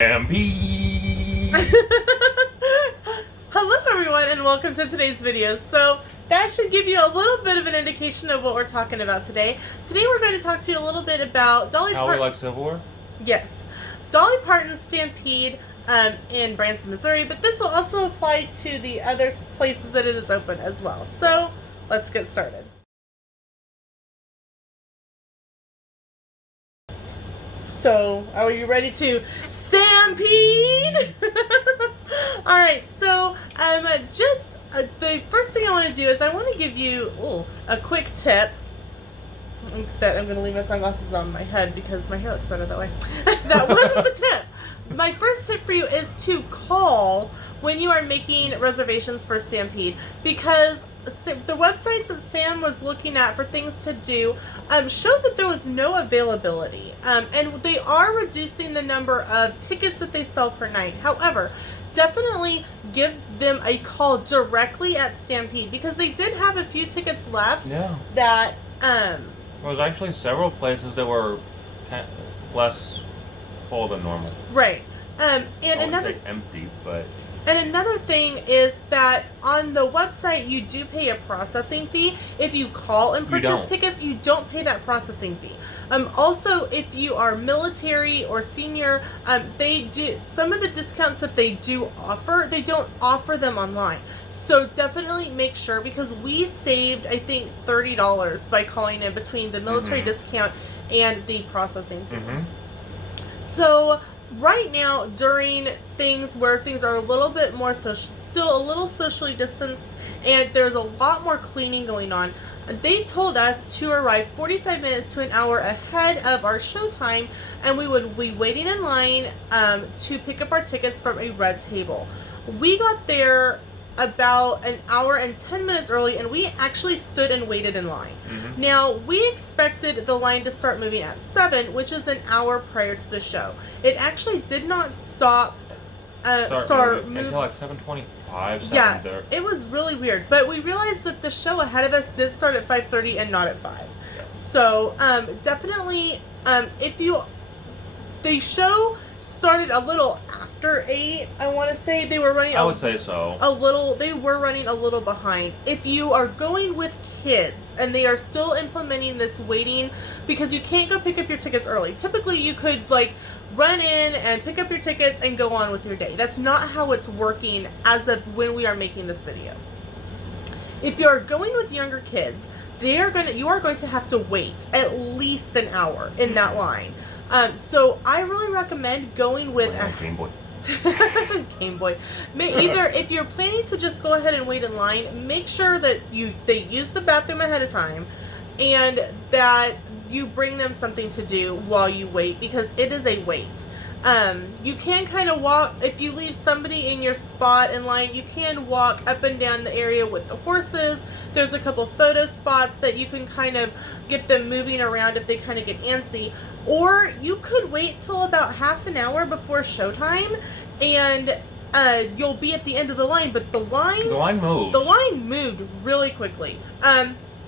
Stampede! Hello everyone and welcome to today's video. So that should give you a little bit of an indication of what we're talking about today. Today we're going to talk to you a little bit about Dolly Parton. How we like Civil War? Yes. Dolly Parton's Stampede in Branson, Missouri, but this will also apply to the other places that it is open as well. So let's get started. So, are you ready to stampede? Alright, so the first thing I want to do is I want to give you a quick tip. That I'm going to leave my sunglasses on my head because my hair looks better that way. That wasn't the tip. My first tip for you is to call when you are making reservations for Stampede, because the websites that Sam was looking at for things to do showed that there was no availability, and they are reducing the number of tickets that they sell per night. However, definitely give them a call directly at Stampede, because they did have a few tickets left. Yeah. That there was actually several places that were less full than normal. Right. And I wouldn't another say empty, but another thing is that on the website you do pay a processing fee. If you call and purchase tickets, you don't pay that processing fee. Also, if you are military or senior, they do some of the discounts that they do offer. They don't offer them online. So definitely make sure, because we saved I think $30 by calling in between the military discount and the processing fee. So right now, during things where things are a little bit more still a little socially distanced, and there's a lot more cleaning going on, they told us to arrive 45 minutes to an hour ahead of our show time, and we would be waiting in line to pick up our tickets from a red table. We got there about an hour and 10 minutes early, and we actually stood and waited in line. Now, we expected the line to start moving at 7, which is an hour prior to the show. It actually did not start moving until like 7:25, 7:30. Yeah, it was really weird. But we realized that the show ahead of us did start at 5:30 and not at 5. Yeah. So definitely, the show started a little after 8. I want to say they were running. I would say so. They were running a little behind. If you are going with kids and they are still implementing this waiting, because you can't go pick up your tickets early. Typically, you could run in and pick up your tickets and go on with your day. That's not how it's working as of when we are making this video. If you're going with younger kids, you are going to have to wait at least an hour in that line. So I really recommend going with a Game Boy. Game Boy. Either if you're planning to just go ahead and wait in line, make sure that they use the bathroom ahead of time, and that you bring them something to do while you wait, because it is a wait. You can kind of walk, if you leave somebody in your spot in line, you can walk up and down the area with the horses. There's a couple photo spots that you can kind of get them moving around if they kind of get antsy. Or you could wait till about half an hour before showtime, and you'll be at the end of the line. But the line moves. The line moved really quickly.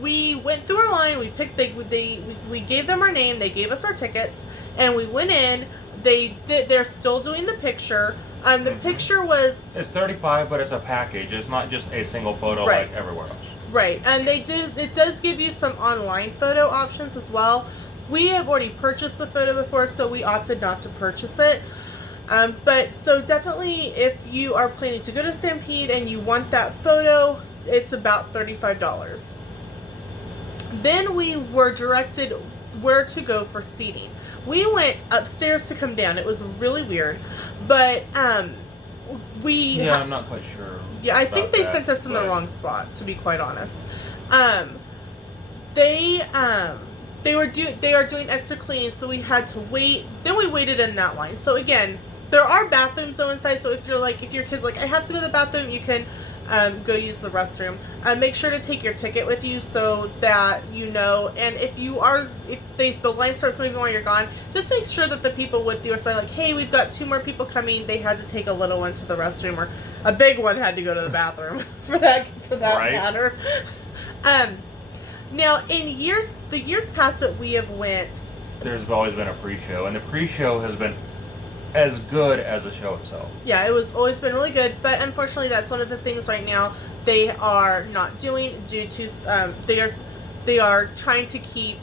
We went through our line. We gave them our name. They gave us our tickets, and we went in. They're still doing the picture. The picture was... It's $35, but it's a package. It's not just a single photo like everywhere else. Right, and it does give you some online photo options as well. We have already purchased the photo before, so we opted not to purchase it. But so definitely, if you are planning to go to Stampede and you want that photo, it's about $35. Then we were directed where to go for seating. We went upstairs to come down. It was really weird, but I'm not quite sure. Yeah, I think they sent us in the wrong spot, to be quite honest. They are doing extra cleaning, so we had to wait. Then we waited in that line. So again, there are bathrooms though inside. So if your kid's like, I have to go to the bathroom, you can go use the restroom. Make sure to take your ticket with you so that you know. And if the line starts moving while you're gone, just make sure that the people with you are saying like, hey, we've got 2 more people coming. They had to take a little one to the restroom, or a big one had to go to the bathroom for that matter. Now, in the years past that we have went, there's always been a pre-show, and the pre-show has been as good as the show itself. Yeah, it was always been really good, but unfortunately, that's one of the things right now they are not doing due to they are trying to keep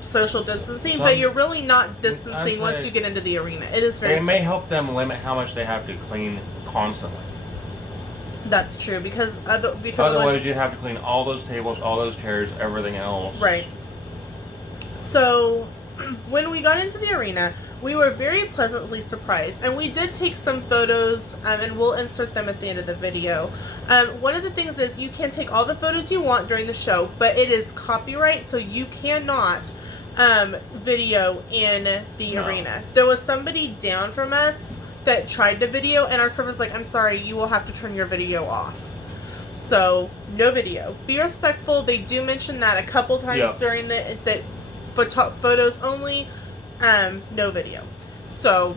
social distancing, but you're really not distancing once you get into the arena. It is very. It may help them limit how much they have to clean constantly. That's true because otherwise you'd have to clean all those tables, all those chairs, everything else. Right. So when we got into the arena, we were very pleasantly surprised, and we did take some photos, and we'll insert them at the end of the video. One of the things is you can take all the photos you want during the show, but it is copyright, so you cannot video in the arena. There was somebody down from us that tried to video, and our server's like, I'm sorry, you will have to turn your video off. So, no video. Be respectful. They do mention that a couple times during the photos only. No video. So,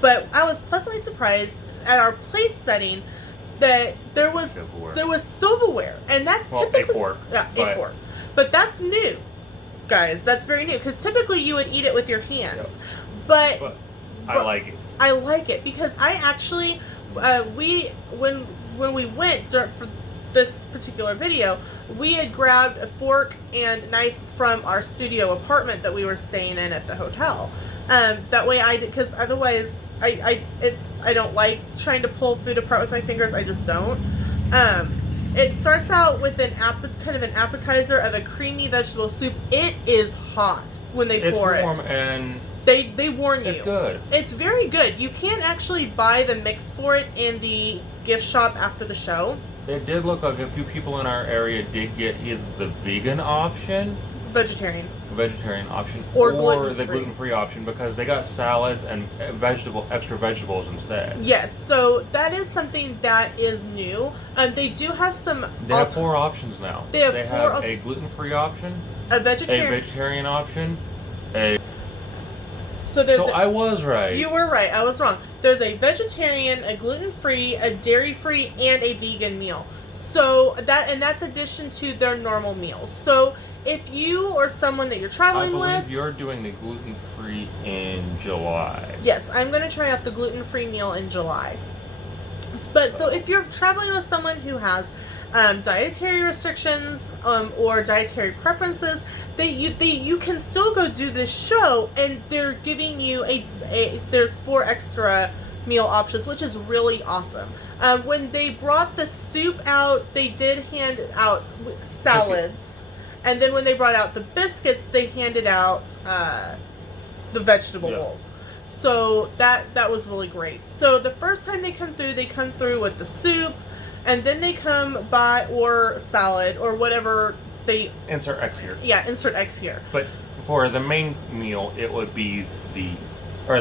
but I was pleasantly surprised at our place setting that there was silverware, and that's typically a fork. Yeah, a fork. But that's new, guys. That's very new because typically you would eat it with your hands. Yep. But I like it. I like it because I actually when we went for this particular video, we had grabbed a fork and knife from our studio apartment that we were staying in at the hotel. That way because otherwise I don't like trying to pull food apart with my fingers. I just don't. It starts out with kind of an appetizer of a creamy vegetable soup. It is hot when they pour it. It's warm and they warn you. It's good. It's very good. You can actually buy the mix for it in the gift shop after the show. It did look like a few people in our area did get either the vegan option, vegetarian option, or the gluten-free option because they got salads and extra vegetables instead. Yes, so that is something that is new. They do have some. They have 4 options now. They have a gluten-free option, a vegetarian option, So I was right. You were right. I was wrong. There's a vegetarian, a gluten-free, a dairy-free, and a vegan meal. So that's addition to their normal meals. So if you or someone that you're traveling with, I believe you're doing the gluten-free in July. Yes, I'm going to try out the gluten-free meal in July. But so if you're traveling with someone who has dietary restrictions or dietary preferences, you can still go do this show, and they're giving you there's 4 extra meal options, which is really awesome. When they brought the soup out, they did hand out salads, and then when they brought out the biscuits, they handed out the vegetable bowls. So that was really great. So the first time they come through with the soup, and then they come by, or salad, or whatever they... Insert X here. Yeah, insert X here. But for the main meal, it would be the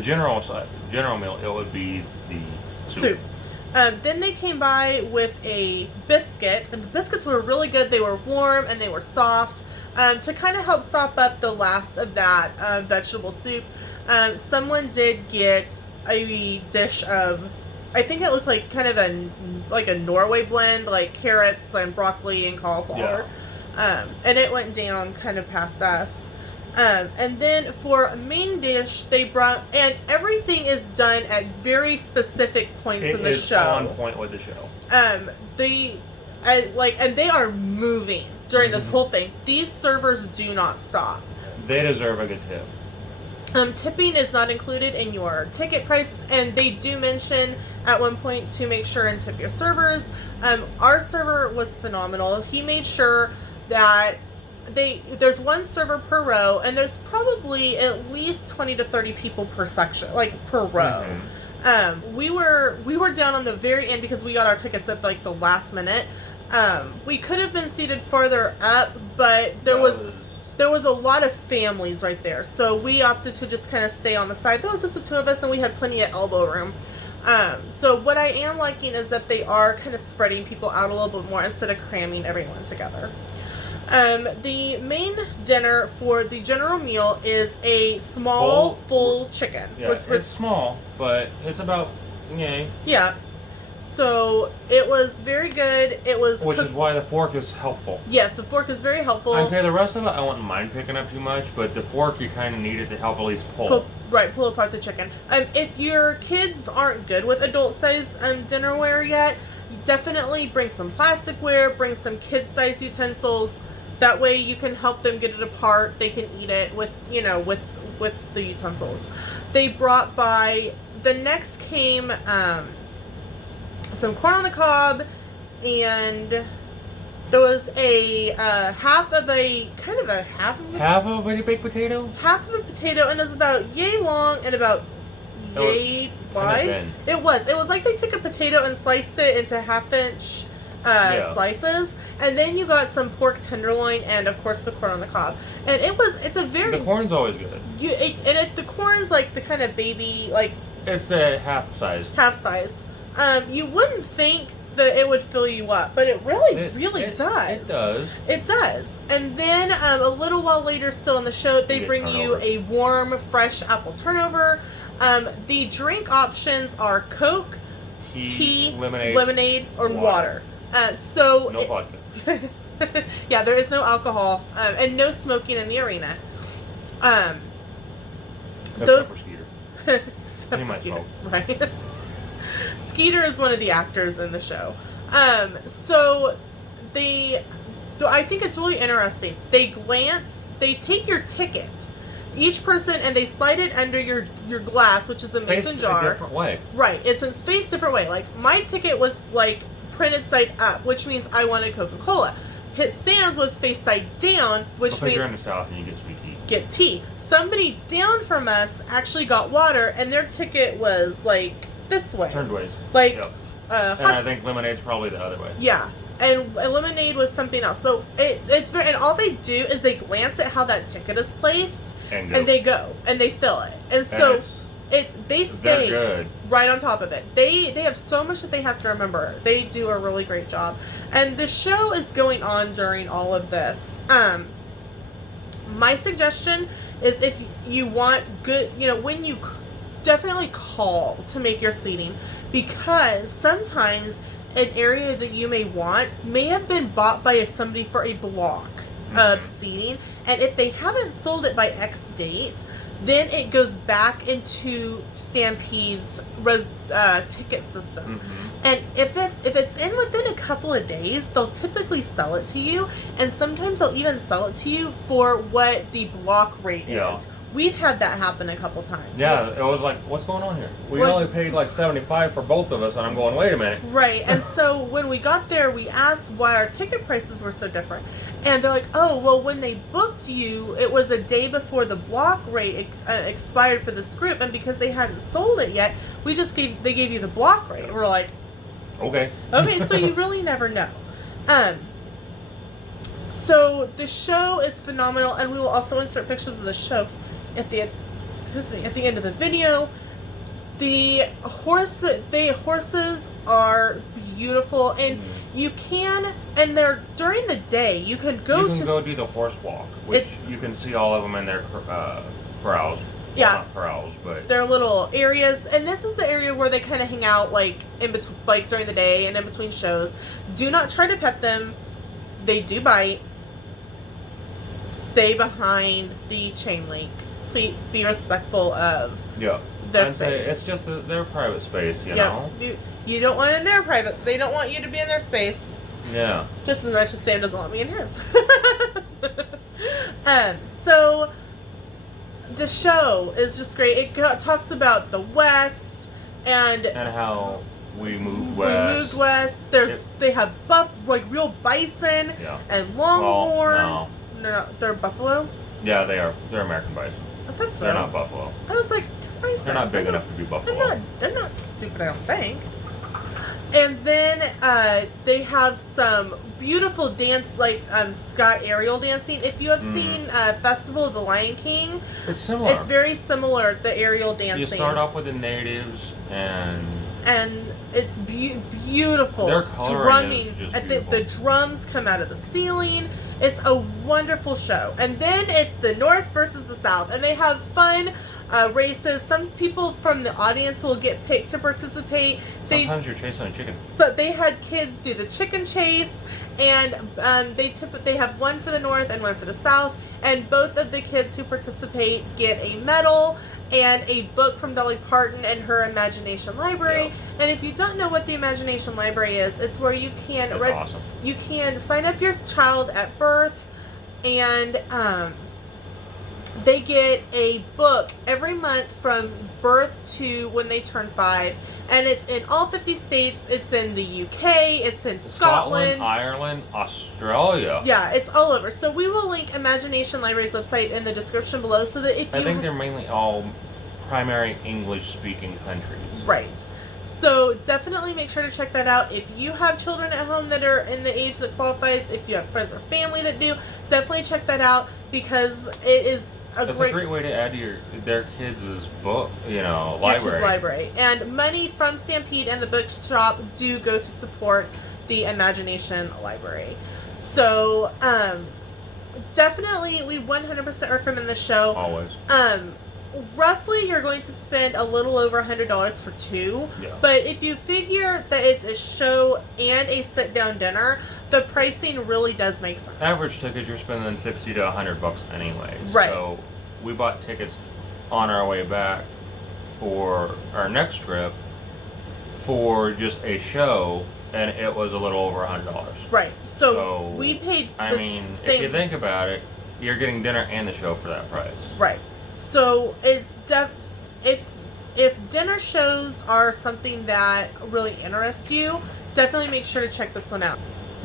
general meal, it would be the soup. Then they came by with a biscuit, and the biscuits were really good. They were warm, and they were soft, to kind of help sop up the last of that vegetable soup. Someone did get a dish of... I think it looks like kind of a Norway blend, like carrots and broccoli and cauliflower. Yeah. And it went down kind of past us. And then for a main dish, they brought, and everything is done at very specific points in the show. On point with the show. And they are moving during this whole thing. These servers do not stop. They deserve a good tip. Tipping is not included in your ticket price, and they do mention at one point to make sure and tip your servers. Our server was phenomenal. He made sure that there's 1 server per row, and there's probably at least 20 to 30 people per section, like per row. Mm-hmm. We were down on the very end because we got our tickets at like the last minute. We could have been seated farther up, but there was a lot of families right there, so we opted to just kind of stay on the side. There was just the 2 of us, and we had plenty of elbow room. So what I am liking is that they are kind of spreading people out a little bit more instead of cramming everyone together. The main dinner for the general meal is a small, full chicken. Yeah, it's small, but it's about, Yeah. So it was very good. Which is why the fork is helpful. Yes, the fork is very helpful. I'd say the rest of it, I wouldn't mind picking up too much, but the fork you kind of need it to help at least pull. Pull apart the chicken. If your kids aren't good with adult-size dinnerware yet, you definitely bring some plasticware, bring some kid-size utensils. That way you can help them get it apart. They can eat it with the utensils. They brought by. The next came some corn on the cob, and there was a half of a baked potato. Half of a potato, and it was about yay long and about yay wide. It was like they took a potato and sliced it into half-inch slices, and then you got some pork tenderloin and of course the corn on the cob. And the corn's always good. The corn's like the kind of baby, like it's the half size. You wouldn't think that it would fill you up, but it really does. It does. It does. And then a little while later, still in the show, they bring you a warm, fresh apple turnover. The drink options are Coke, tea, lemonade, or water. No vodka. Yeah, there is no alcohol and no smoking in the arena. Except for Skeeter. Except for Skeeter, right? Skeeter is one of the actors in the show. So I think it's really interesting. They take your ticket, each person, and they slide it under your glass, which is a mason jar. A different way. Right. It's in spaced different way. Like my ticket was like printed side up, which means I wanted Coca-Cola. Sam's was face side down, which means you're in the South and you get sweet tea. Get tea. Somebody down from us actually got water, and their ticket was like this way. Turned ways. Like, yep. And I think lemonade's probably the other way. Yeah, and lemonade was something else. So it's very, and all they do is they glance at how that ticket is placed, and they go and they fill it, and so they stay good. Right on top of it. They have so much that they have to remember. They do a really great job, and the show is going on during all of this. My suggestion is if you want good, when you definitely call to make your seating, because sometimes an area that you may want may have been bought by somebody for a block of seating, and if they haven't sold it by X date, then it goes back into Stampede's ticket system. And if it's in within a couple of days, they'll typically sell it to you, and sometimes they'll even sell it to you for what the block rate is. We've had that happen a couple times. Yeah, it was like, what's going on here? We only paid like $75 for both of us, and I'm going, wait a minute. Right, and so when we got there, we asked why our ticket prices were so different. And they're like, oh, well, when they booked you, it was a day before the block rate expired for this group, and because they hadn't sold it yet, they gave you the block rate. And we're like, okay, so you really never know. So the show is phenomenal, and we will also insert pictures of the show at the end of the video. The horses are beautiful, and you can, and they're during the day. You can go do the horse walk, which you can see all of them in their corrals. Yeah, not corrals, but their little areas. And this is the area where they kind of hang out, like in between, like during the day and in between shows. Do not try to pet them; they do bite. Stay behind the chain link. Please be respectful of their space. It's just their private space, you know? You don't want in their private. They don't want you to be in their space. Yeah. Just as much as Sam doesn't want me in his. So the show is just great. It talks about the West and how we moved west. They have real bison and longhorn. No, they're buffalo. Yeah, they are. They're American bison. I thought so. They're not buffalo. I was like, bison. They're not big enough to be buffalo. They're not stupid, I don't think. And then they have some beautiful dance, like Scott aerial dancing. If you have seen Festival of the Lion King, it's similar. It's very similar, the aerial dancing. You start off with the natives, and it's beautiful. Their coloring drumming. is just beautiful. The drums come out of the ceiling. It's a wonderful show. And then it's the North versus the South, and they have fun races. Some people from the audience will get picked to participate. Sometimes you're chasing a chicken. So they had kids do the chicken chase, and they have one for the North and one for the South, and both of the kids who participate get a medal and a book from Dolly Parton and her Imagination Library. Yep. And if you don't know what the Imagination Library is, it's where you can awesome. You can sign up your child at birth, and they get a book every month from birth to when they turn 5, and it's in all 50 states. It's in the UK, it's in Scotland, Ireland, Australia. Yeah, it's all over. So we will link Imagination Library's website in the description below, so that if you... I think they're mainly all primary English-speaking countries. Right. So definitely make sure to check that out. If you have children at home that are in the age that qualifies, if you have friends or family that do, definitely check that out, because it is a great way to add to their kids' book, library. Kids' library. And money from Stampede and the bookshop do go to support the Imagination Library. So, definitely, we 100% recommend the show. Always. Roughly, you're going to spend a little over $100 for 2. Yeah. But if you figure that it's a show and a sit-down dinner, the pricing really does make sense. Average ticket, you're spending $60 to $100 anyways. Right. So we bought tickets on our way back for our next trip for just a show, and it was a little over $100. Right. So we paid. If you think about it, you're getting dinner and the show for that price. Right. So it's if dinner shows are something that really interests you, definitely make sure to check this one out.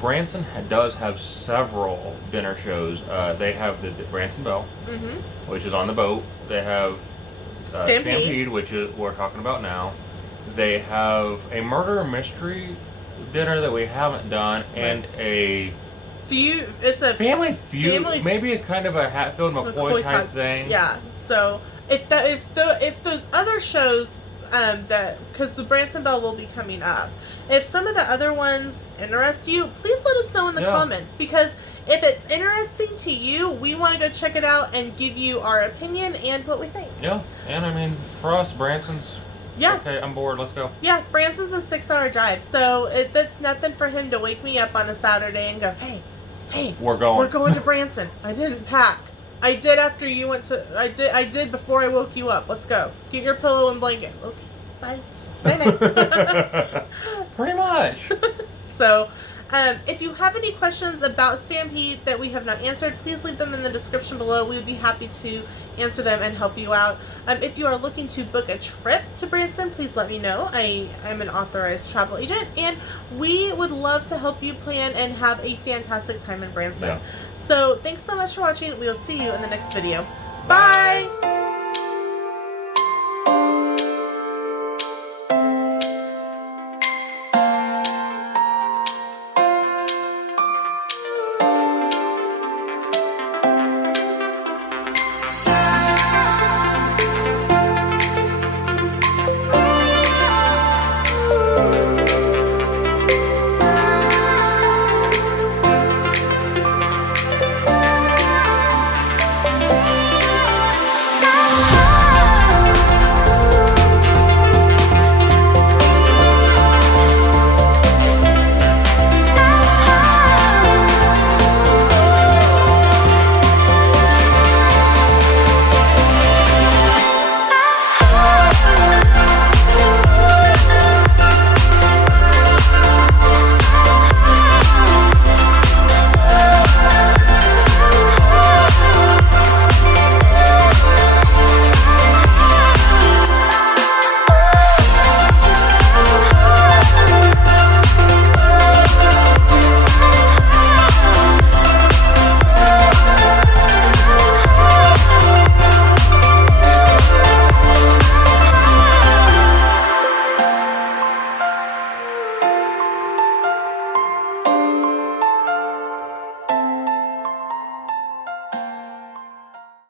Branson does have several dinner shows. They have the Branson Belle, which is on the boat. They have Stampede, which is we're talking about now. They have a murder mystery dinner that we haven't done, and a it's a family feud, maybe a kind of a Hatfield McCoy type thing. Yeah. So if those other shows because the Branson Belle will be coming up, if some of the other ones interest you, please let us know in the comments, because if it's interesting to you, we want to go check it out and give you our opinion and what we think. Yeah, and for us, Branson's. Yeah. Okay, I'm bored. Let's go. Yeah, Branson's a 6-hour drive, so that's nothing for him to wake me up on a Saturday and go, hey, we're going to Branson. I didn't pack. I did after you went to. I did before I woke you up. Let's go. Get your pillow and blanket. Okay. Bye. Bye. Pretty much. So, if you have any questions about Stampede that we have not answered, please leave them in the description below. We would be happy to answer them and help you out. If you are looking to book a trip to Branson, please let me know. I am an authorized travel agent, and we would love to help you plan and have a fantastic time in Branson. Yeah. So, thanks so much for watching. We will see you in the next video. Bye!